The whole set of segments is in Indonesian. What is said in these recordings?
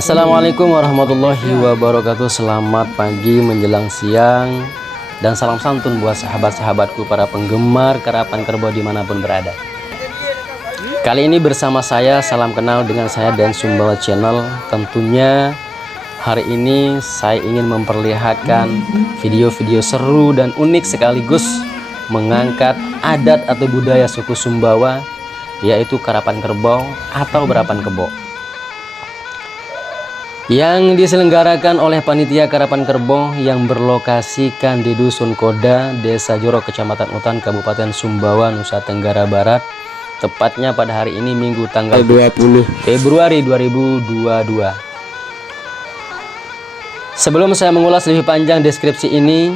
Assalamualaikum warahmatullahi wabarakatuh. Selamat pagi menjelang siang, dan salam santun buat sahabat-sahabatku para penggemar karapan kerbau dimanapun berada. Kali ini bersama saya, salam kenal dengan saya Dan Sumbawa Channel. Tentunya hari ini saya ingin memperlihatkan video-video seru dan unik sekaligus mengangkat adat atau budaya suku Sumbawa, yaitu karapan kerbau atau berapan kebo, yang diselenggarakan oleh panitia karapan kerbau yang berlokasikan di Dusun Koda, Desa Jorok, Kecamatan Utan, Kabupaten Sumbawa, Nusa Tenggara Barat. Tepatnya pada hari ini Minggu tanggal 20 Februari 2022. Sebelum saya mengulas lebih panjang deskripsi ini,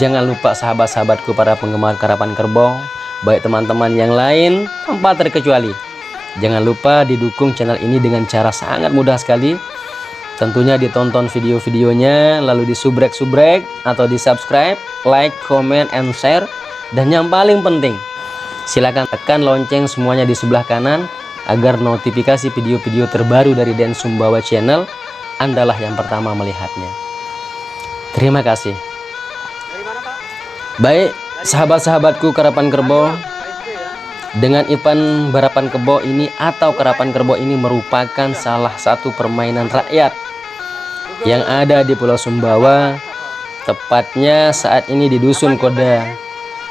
jangan lupa sahabat-sahabatku para penggemar karapan kerbau, baik teman-teman yang lain tanpa terkecuali, jangan lupa didukung channel ini dengan cara sangat mudah sekali. Tentunya ditonton video-videonya, lalu disubrek-subrek atau di-subscribe, like, comment, and share. Dan yang paling penting, silakan tekan lonceng semuanya di sebelah kanan agar notifikasi video-video terbaru dari Dan Sumbawa Channel Andalah yang pertama melihatnya. Terima kasih. Baik, sahabat-sahabatku karapan kerbau, dengan event barapan kebo ini atau karapan kerbau ini merupakan salah satu permainan rakyat yang ada di Pulau Sumbawa, tepatnya saat ini di Dusun Koda,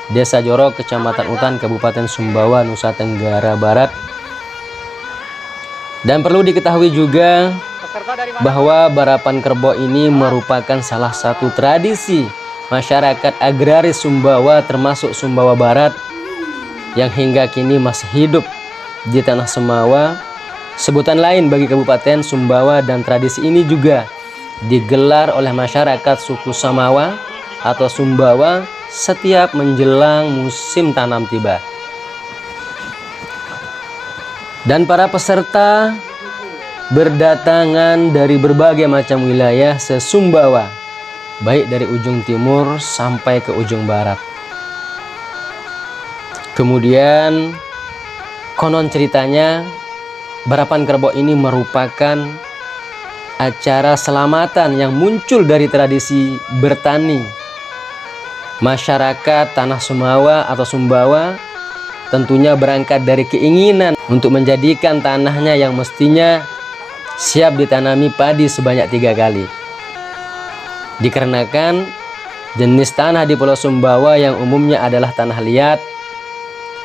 Desa Jorok, Kecamatan Utan, Kabupaten Sumbawa, Nusa Tenggara Barat. Dan perlu diketahui juga bahwa barapan kerbau ini merupakan salah satu tradisi masyarakat agraris Sumbawa, termasuk Sumbawa Barat, yang hingga kini masih hidup di tanah Semawa, sebutan lain bagi Kabupaten Sumbawa. Dan tradisi ini juga digelar oleh masyarakat suku Samawa atau Sumbawa setiap menjelang musim tanam tiba. Dan para peserta berdatangan dari berbagai macam wilayah se-Sumbawa, baik dari ujung timur sampai ke ujung barat. Kemudian konon ceritanya barapan kerbau ini merupakan acara selamatan yang muncul dari tradisi bertani. Masyarakat tanah Semawa atau Sumbawa tentunya berangkat dari keinginan untuk menjadikan tanahnya yang mestinya siap ditanami padi sebanyak 3 kali. Dikarenakan jenis tanah di Pulau Sumbawa yang umumnya adalah tanah liat,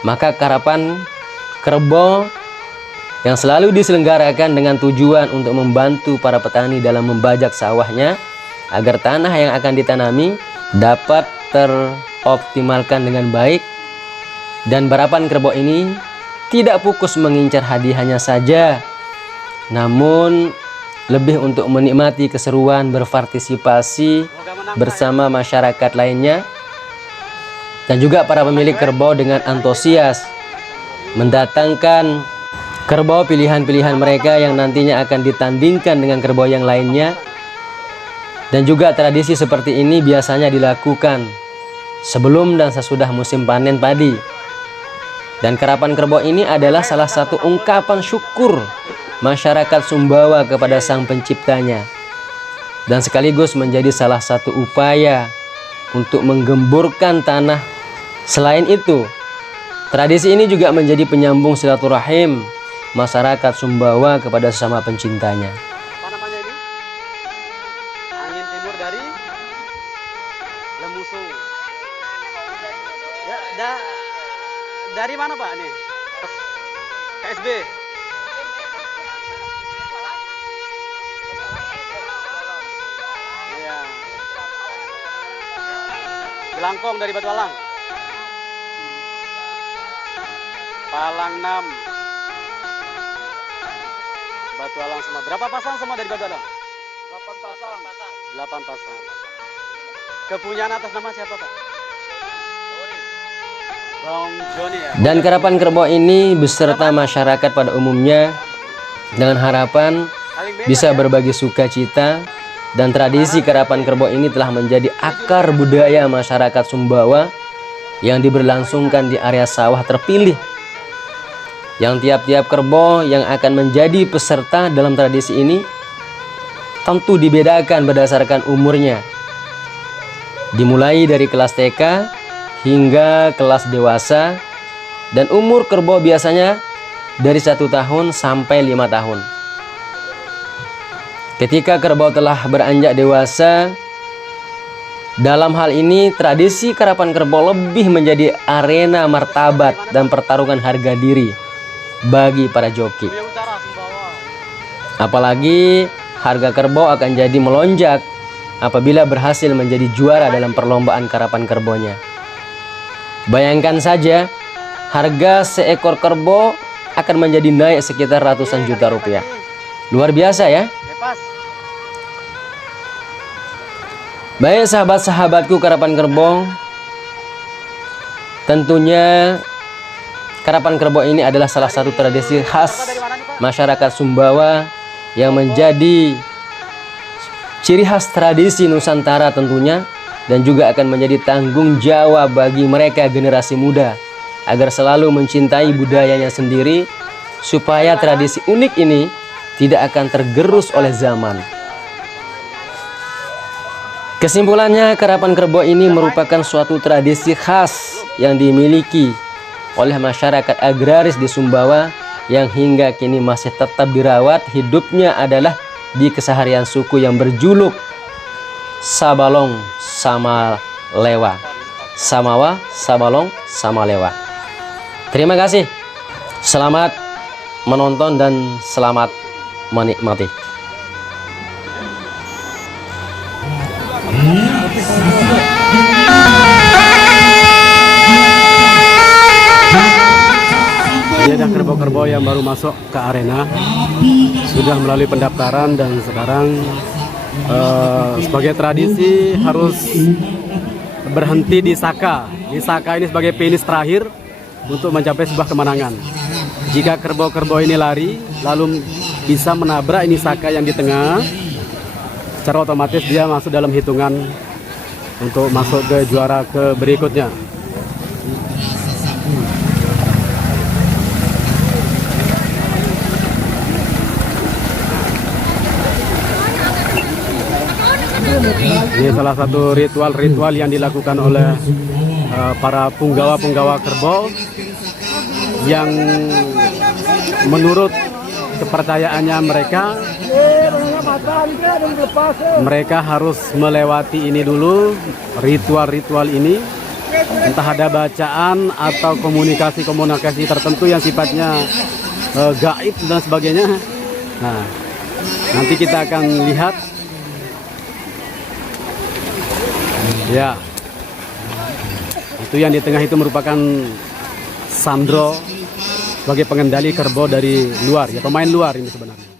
maka karapan kerbau yang selalu diselenggarakan dengan tujuan untuk membantu para petani dalam membajak sawahnya agar tanah yang akan ditanami dapat teroptimalkan dengan baik. Dan barapan kerbau ini tidak fokus mengincar hadiahnya saja, namun lebih untuk menikmati keseruan berpartisipasi bersama masyarakat lainnya. Dan juga para pemilik kerbau dengan antusias mendatangkan kerbau pilihan-pilihan mereka yang nantinya akan ditandingkan dengan kerbau yang lainnya. Dan juga tradisi seperti ini biasanya dilakukan sebelum dan sesudah musim panen padi. Dan karapan kerbau ini adalah salah satu ungkapan syukur masyarakat Sumbawa kepada Sang Penciptanya, dan sekaligus menjadi salah satu upaya untuk menggemburkan tanah. Selain itu, tradisi ini juga menjadi penyambung silaturahim masyarakat Sumbawa kepada sesama pencintanya. Apa namanya ini? Angin timur dari Lemusu. Ya, dari mana Pak nih? KSB. Iya. Jelangkong dari Batu Alang. Palang 6. Batu Alang semua. Berapa pasang semua dari Batu Alang? 8 pasang. 8 pasang. Kepunyaan atas nama siapa Pak? Bang Joni ya. Dan karapan kerbau ini beserta masyarakat pada umumnya dengan harapan bisa berbagi sukacita. Dan tradisi karapan kerbau ini telah menjadi akar budaya masyarakat Sumbawa yang diberlangsungkan di area sawah terpilih, yang tiap-tiap kerbau yang akan menjadi peserta dalam tradisi ini tentu dibedakan berdasarkan umurnya. Dimulai dari kelas TK hingga kelas dewasa, dan umur kerbau biasanya dari 1 tahun sampai 5 tahun. Ketika kerbau telah beranjak dewasa, dalam hal ini tradisi karapan kerbau lebih menjadi arena martabat dan pertarungan harga diri bagi para joki. Apalagi harga kerbau akan jadi melonjak apabila berhasil menjadi juara dalam perlombaan karapan kerbaunya. Bayangkan saja, harga seekor kerbau akan menjadi naik sekitar ratusan juta rupiah. Luar biasa ya. Baik sahabat-sahabatku karapan kerbau, tentunya karapan kerbau ini adalah salah satu tradisi khas masyarakat Sumbawa yang menjadi ciri khas tradisi Nusantara tentunya, dan juga akan menjadi tanggung jawab bagi mereka generasi muda agar selalu mencintai budayanya sendiri, supaya tradisi unik ini tidak akan tergerus oleh zaman. Kesimpulannya, karapan kerbau ini merupakan suatu tradisi khas yang dimiliki oleh masyarakat agraris di Sumbawa yang hingga kini masih tetap dirawat. Hidupnya adalah di keseharian suku yang berjuluk Sabalong sama Lewa. Samawa, Sabalong, sama Lewa. Terima kasih. Selamat menonton dan selamat menikmati. Ini ada kerbau-kerbau yang baru masuk ke arena, sudah melalui pendaftaran, dan sekarang sebagai tradisi harus berhenti di saka. Di saka ini sebagai finish terakhir untuk mencapai sebuah kemenangan. Jika kerbau-kerbau ini lari lalu bisa menabrak ini saka yang di tengah, secara otomatis dia masuk dalam hitungan untuk masuk ke juara ke berikutnya. Ini salah satu ritual-ritual yang dilakukan oleh para punggawa-punggawa kerbau yang menurut kepercayaannya mereka harus melewati ini dulu, ritual-ritual ini. Entah ada bacaan atau komunikasi-komunikasi tertentu yang sifatnya gaib dan sebagainya. Nah, nanti kita akan lihat. Ya, itu yang di tengah itu merupakan Sandro sebagai pengendali kerbau dari luar, ya, pemain luar ini sebenarnya.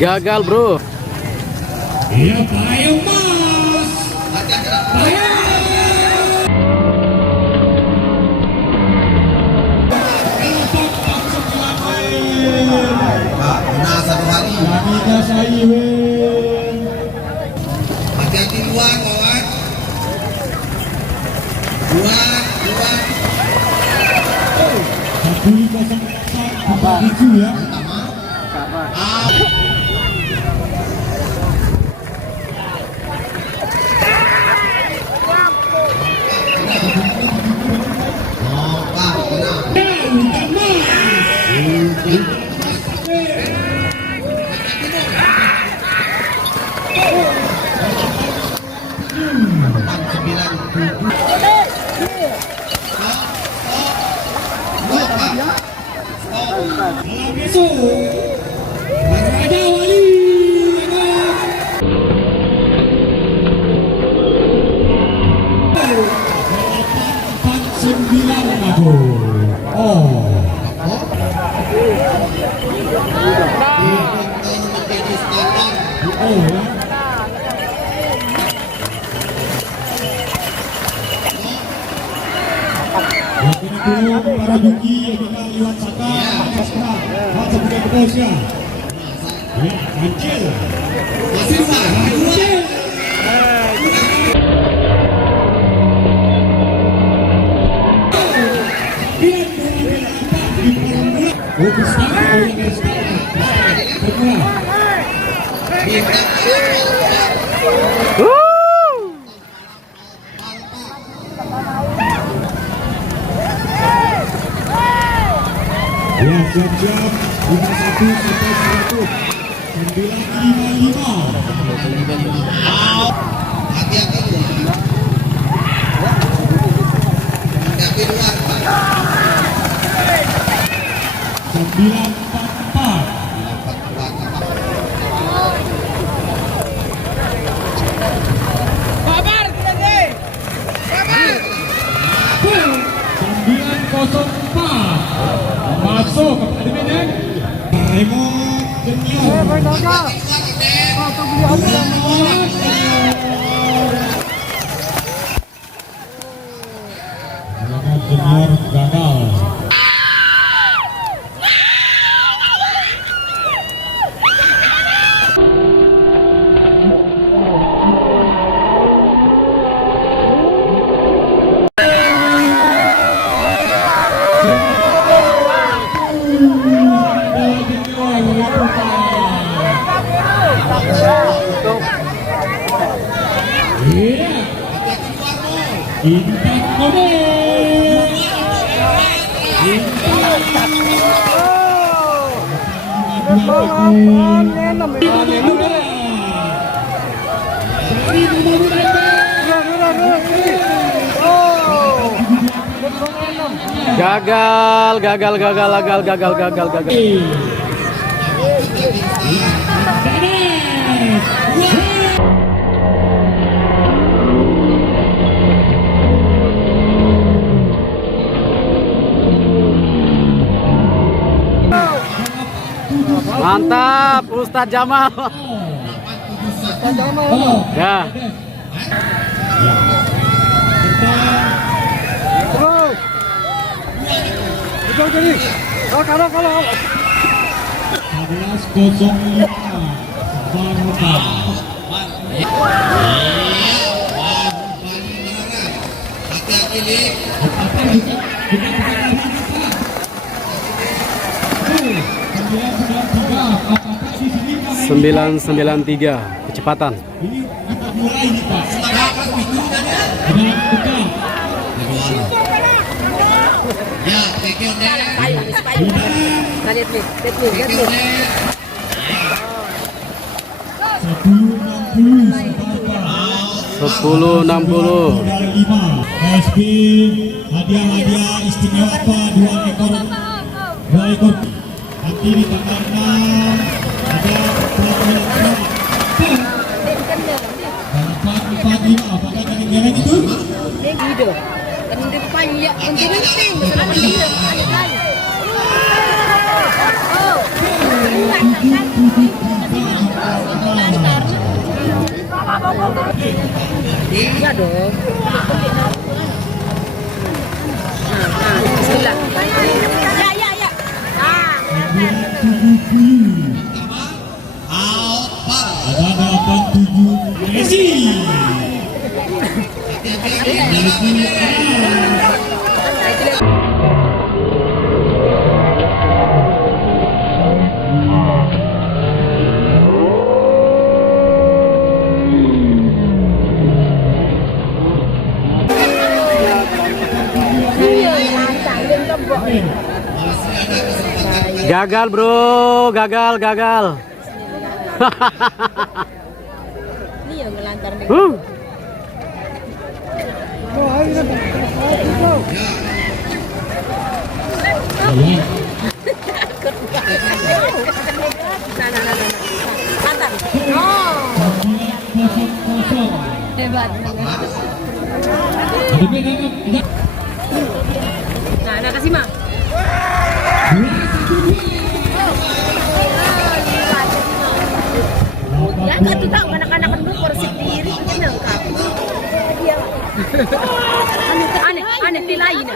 Gagal, bro. Ya, payung mas. Payung. Hati-hati luar, kawan. Luar. Itu ya. Malam besok Raja Wali sembilan aku. Oh. Menjadi standar. Oh. Para joki dengan liwat saka, masa bukan bosnya. Ya, kecil. Masih sah, kecil. Ya, siap-siap 51 sampai 100 955. Hati-hati dulu. Hati-hati dulu. 944. Kabar kita deh. Kabar. 904 masuk ke pertandingan Raymond Junior Junior gagal. Intan Komeng. Gagal. Mantap, Ustadz Jamal. Ya. Kalau 11.05 Barba. Hati-hati nih. 993 kecepatan. Ini kita mulai nih Pak. Dengan tegak. Ya, take your name. Lihat nih. 1060 dari 5 SP hadiah istimewa apa 2 ekor nanti di tanggal 6 ada pelajaran 445 apakah kadang-kadang itu Video. Kan depan ya, penting betul. Iya dong. Bismillah. Ya. ada 87 Messi. Gagal bro, gagal. Ini yang ngelantar nih. Hebat. Nah, kasih mah. Ya nggak tuh tahu anak-anak kan bersih diri itu nangkap. Aneh tilain.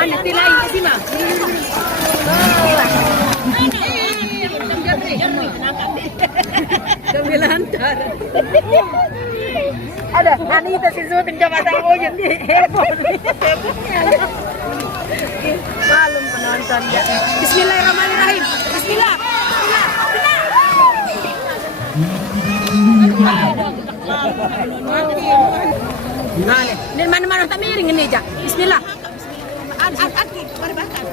Aneh tilain kasih mah. Kami lantar. Ada Anita si syuting jabatan ojen di heboh. Malum penonton ya. Bismillahirrahmanirrahim. Bismillah. Ini mana-mana tak miring ini aja. Bismillah. Mari makan.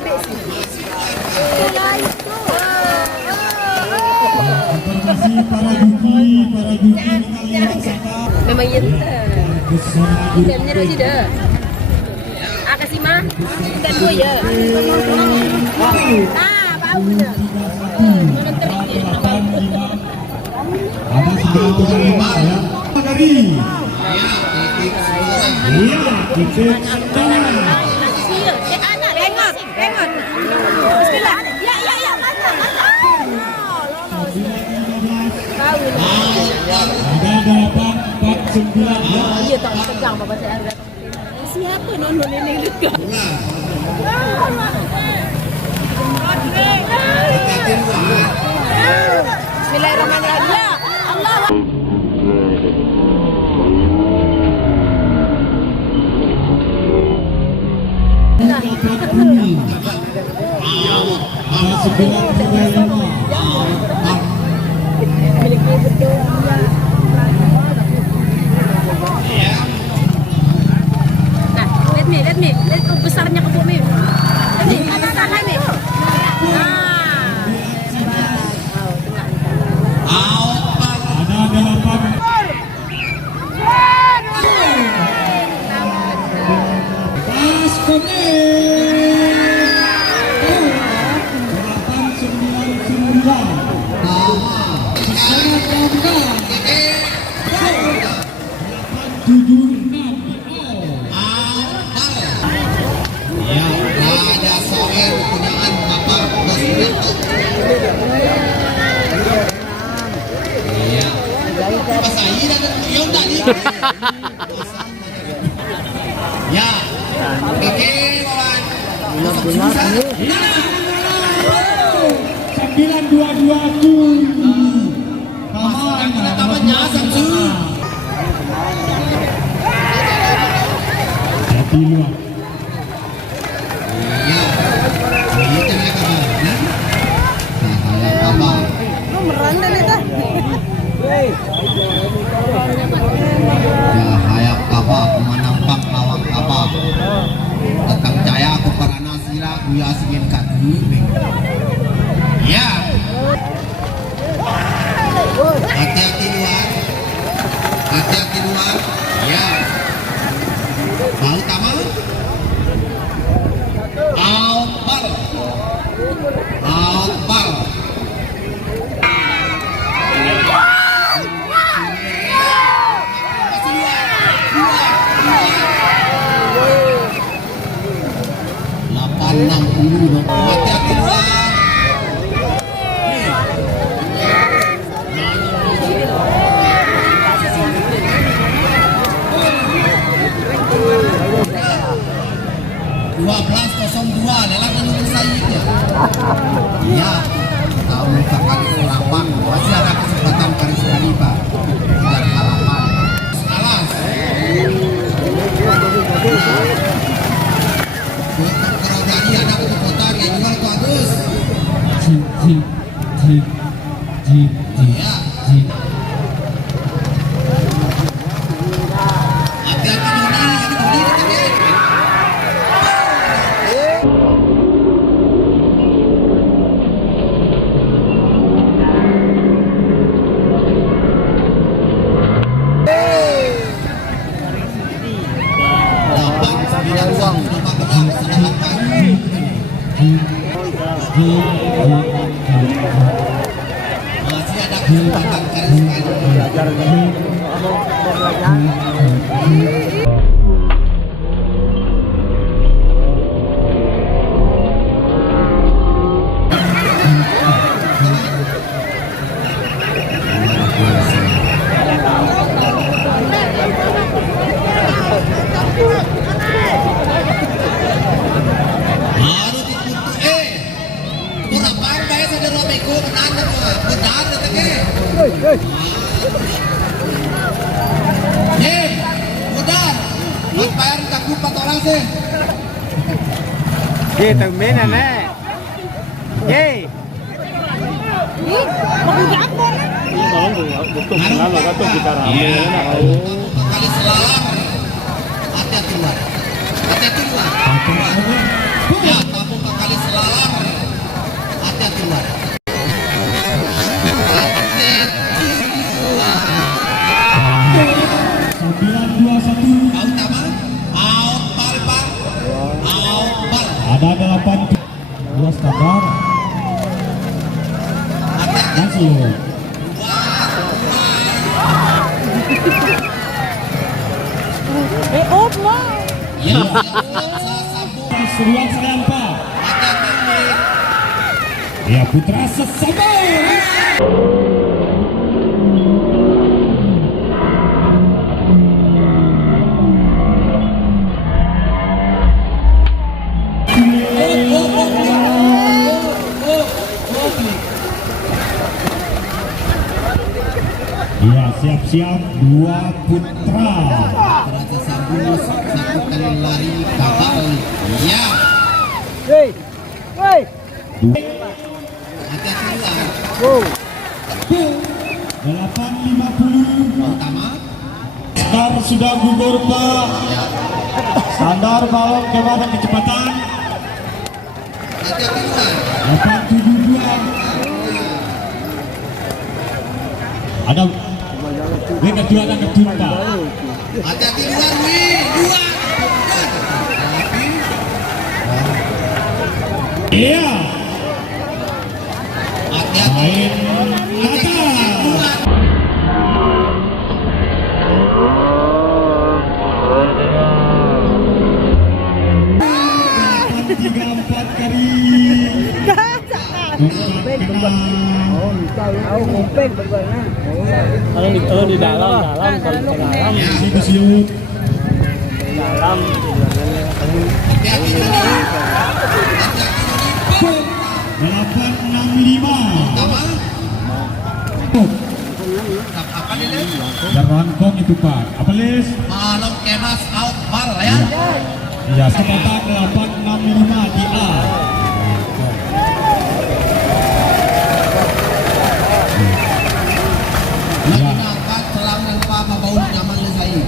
Terima kasih para juki mengalir saka. Memang iya tuh. Kita menyeru sih dah. Kasih mah. Kita dua ya. Bau dah. Mana terik dia. Ada sebuah ya dari kita Rengot. Bismillah. Ya. Mantap. ada 849 ya. Iya tak tegang bapak saya. Siapa nonton ini juga? Bismillahirrahmanirrahim. Ya Allah. Ada 945 Nah, let me. Lihat besarnya kebun mi. Let me, atas tanah mi. ada 8 Pas Ya, oke, kawan. 922 Paman Tamannya Samsu. di luar. Ya, ini tengah kabar. Saya kabar. Ya, hayap kabar, pemanampak lawang kabar. Tetap jaya aku para nasira, kuya singin kat dulu. Ya. Hati-hati luar. Hati-hati luar. Ya. Bau tama. Aupal. Aupal. Lapan 60. Hati-hati luar. dua adalah menurut saya itu. Iya, tahu kali selapan masih ada kesempatan kali sekali Pak. Tidak ada harapan. Alas. Kalau jadi ada kesempatan yang jual ke Agus. Iya. Hati-hati Doni, ini Doni katanya. Masih ada kesempatan garis sekali. Baru ditutup kurang pandai saya dah meko benar benar tak ke benar buat bayar tak lupa tolong sih Ye temen nè. Ye. kali selang hati-hati luar hati-hati luar ya kamu kali selang hati-hati luar out apa out bal bal out bal Ada 8 dua standar. Masuk. ya Seruan Serampa. Ya Putra Sesama. Ya siap-siap dua putra. Raja Sambus satu kali lari babak ya hati-hati luar 8.50. utama Standar sudah gugur Pak. Standar balon kemana kecepatan hati-hati luar 872. Ada ini kedua dan kedua Pak. hati-hati luar wih dua Iya. hati-hati Main kata. 3-4 kali. Kalau di dalam Siut. dalam hati-hati luar 865. utama apa ini Jarangkong itu Pak. Apa lis? malam kemas out bar ya Ya sekotak 865 di A. lagi nampak selang yang pama bau nyaman le saya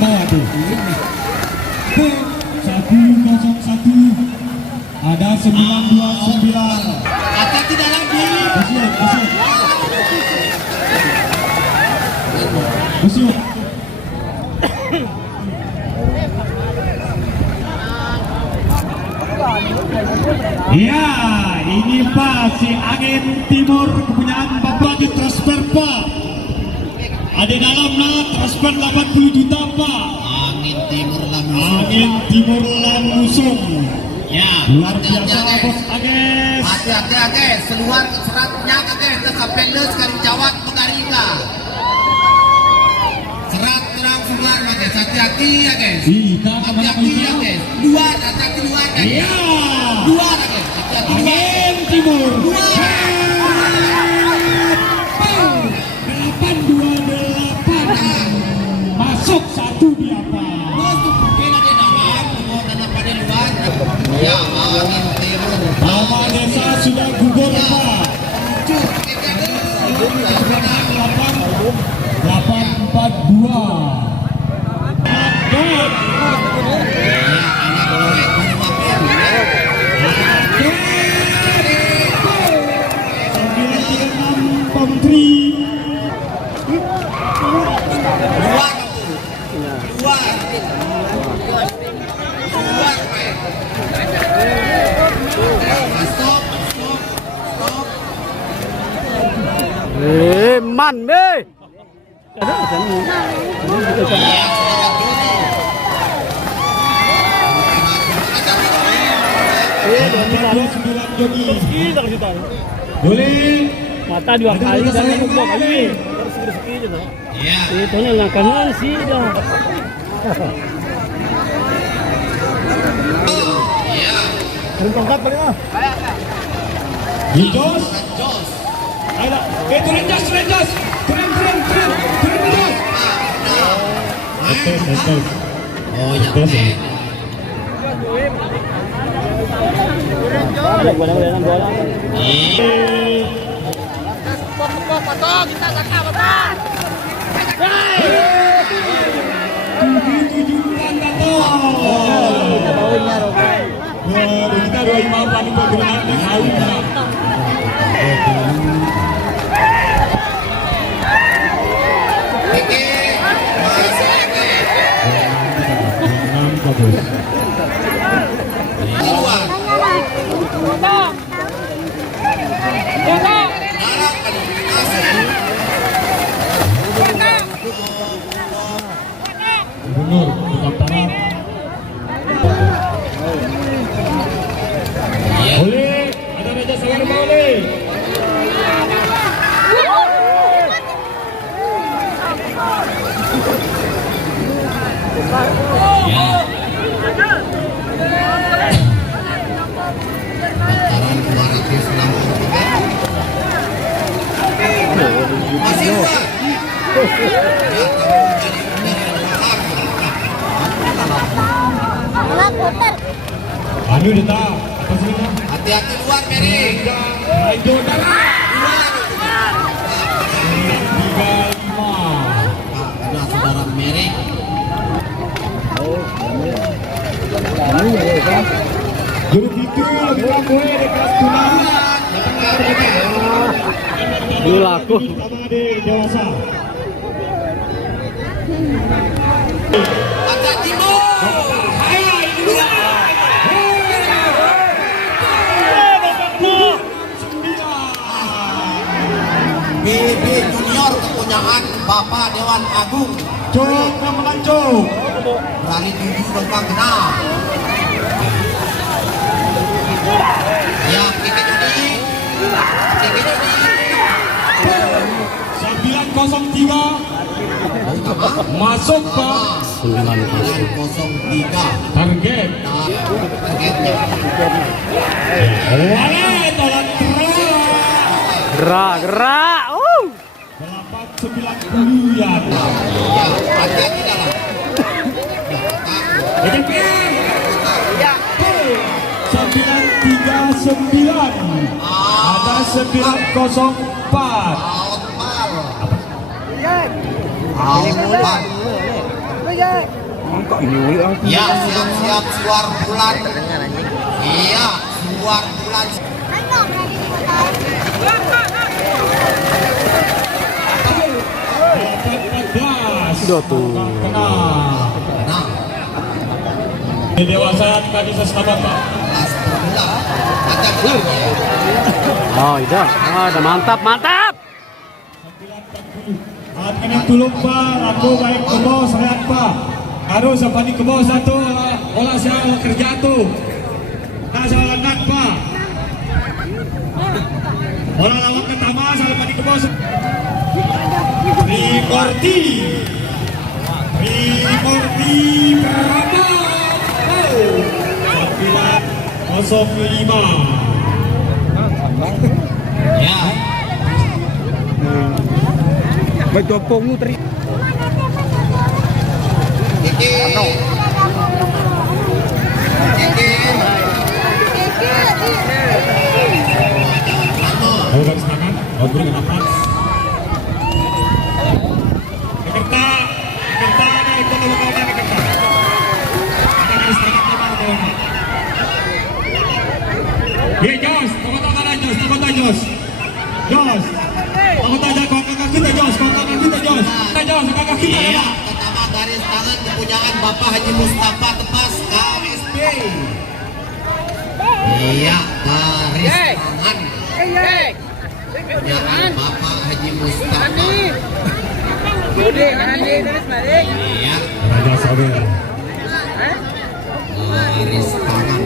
Bawa tuh. 101. Ada 929. hati-hati dalam diri Usyuk. Ya, ini Pak si angin timur kepunyaan Bapak di transfer Pak. Ada dalam transfer 80 juta Pak. angin timur lamu Angin timur Lamusung. ya Luar hati-hati biasa Age. Bos Ages. hati-hati Age. Seluar seratnya Age. Sampai les kari jawat mengarika serat terang seluar Age. Hati-hati Age. Kita kemana hati-hati kau? Age. Luar hati-hati luar Age. Iya. Luar Age. Hati-hati luar Angin timur. 828. Masuk satu dia Pak. Bos tu mungkin ada dalam mau tanah pada luar ya angin timur Nama desa sudah gugur Pak. cuk kita ada 842. anak boleh Pementeri luar luar aman, be. Boleh. Mata dua kali dan aku dua kali. Ya. Itu yang kanan sih dah. Tongkat paling ah. Jos. Ayo, turun Jos. Turun Jos. Atas. Oh, ya. Oke. Bola. Kita kata. Tujuan Tato. Kita dua imam panik perguruan dengan Gubernur pendaftaran. Boleh, ada Raja Sawarma boleh. Pendaftaran 263. Masih dua. Anu dah apa sih? Hati-hati luar, Mary. Ayo dah. 35. Ada saudara Mary. Guru fikir kita boleh dekat tunang. Dulu laku. Sama di dewasa. Agak timur. BB Junior kepunyaan Bapak Dewan Agung. Cuk, nama cuk. Berani 7 lubang kena. Ya, Kiki Juni. 903 masuk Pak. 903. Target. Targetnya. Oleh tolak Gerak. 890 ya. Ya, hati-hati dalam. EDP 939 ada 904 Alpan. Ya, siap-siap suar bulan. Iya, suar bulan. Sudah tuh. kena Nah, di dewasa tadi sesama Pak. kelas pemula. Hati-hati. Oh, iya. Udah mantap. At kini tulog pa, ako baik kebo sehat pa. Harus apa ni kebo satu, olah saya kerja tu. Tak salah langat pa. Olah lawak ketama, salah pa ni kebo. Rikorti Brahma. 905. Ya. Baik topong lu teri. Kiki. Ayo garis tangan, beri nafas. Jakarta ada ekonomi Jakarta. Ada garis tangan apa? Jos, kota Jos. Aku tanya kakak kita Jos. Kakak kita Iya, ya. pertama garis tangan kepunyaan Bapak Haji Mustafa Tepas KSP. Iya, garis tangan kepunyaan Bapak Haji Haji Mustafa. Iya, Raja Sawer. garis tangan.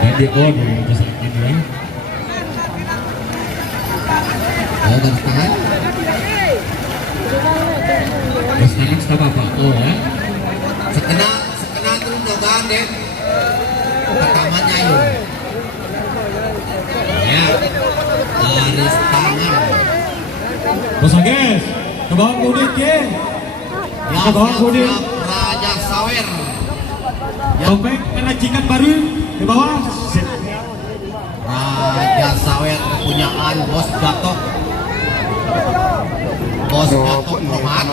Jadi on yang besar ini ya. Oh, garis tangan. Terus tangan sama apa? Oh ya. Sekena turun dogan deh. Pertamanya yuk. Ya, garis tangan. Bos Agus, ke bawah kudik ya. Ya, Ke bawah kudik. siap, Raja Sawer. Topeng kena cikat baru di bawah. Sip. Raja Sawer kepunyaan Bos Gatot. Bos Gatot Roman.